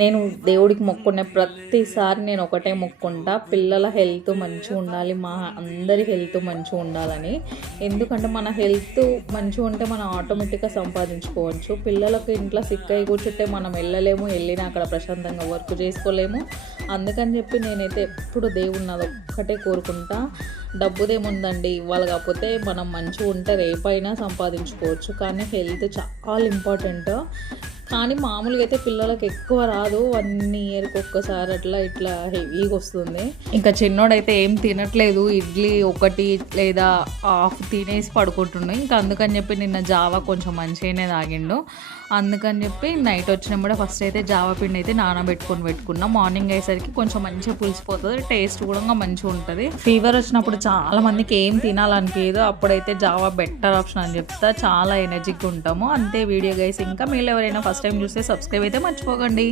నేను దేవుడికి మొక్కునే ప్రతిసారి నేను ఒకటే మొక్కుంటా, పిల్లల హెల్త్ మంచిగా ఉండాలి, మా అందరి హెల్త్ మంచిగా ఉండాలని. ఎందుకంటే మన హెల్త్ మంచిగా ఉంటే మనం ఆటోమేటిక్గా సంపాదించుకోవచ్చు. పిల్లలకు ఇంట్లో సిక్ అయి కూర్చుంటే మనం వెళ్ళలేము, వెళ్ళినా అక్కడ ప్రశాంతంగా వర్క్ చేసుకోలేము. అందుకని చెప్పి నేనైతే ఎప్పుడు దేవుడిని అదొక్కటే కోరుకుంటా. డబ్బుదేముందండి, ఇవాళ కాకపోతే మనం మంచిగా ఉంటే రేపైనా సంపాదించుకోవచ్చు, కానీ హెల్త్ చాలా ఇంపార్టెంట్. కానీ మామూలుగా అయితే పిల్లలకి ఎక్కువ రాదు, 1 ఇయర్కి ఒక్కసారి అట్లా ఇట్లా హెవీగా వస్తుంది. ఇంకా చిన్నోడైతే ఏం తినట్లేదు, ఇడ్లీ ఒకటి లేదా హాఫ్ తినేసి పడుకుంటుండే. ఇంకా అందుకని చెప్పి నిన్న జావా కొంచెం మంచిగానే తాగిండు. అందుకని చెప్పి నైట్ వచ్చినప్పుడు ఫస్ట్ అయితే జావా పిండి అయితే పెట్టుకున్నా. మార్నింగ్ అయ్యేసరికి కొంచెం మంచిగా పులిసిపోతుంది, టేస్ట్ కూడా మంచిగా ఉంటుంది. ఫీవర్ వచ్చినప్పుడు చాలా మందికి ఏం తినాలనిపించదు, అప్పుడైతే జావా బెటర్ ఆప్షన్ అని చెప్తా. చాలా ఎనర్జీగా ఉంటాము. అంతే వీడియో గైస్. ఇంకా మీరు ఎవరైనా ఫస్ట్ టైం చూస్తే సబ్స్క్రైబ్ అయితే మర్చిపోకండి.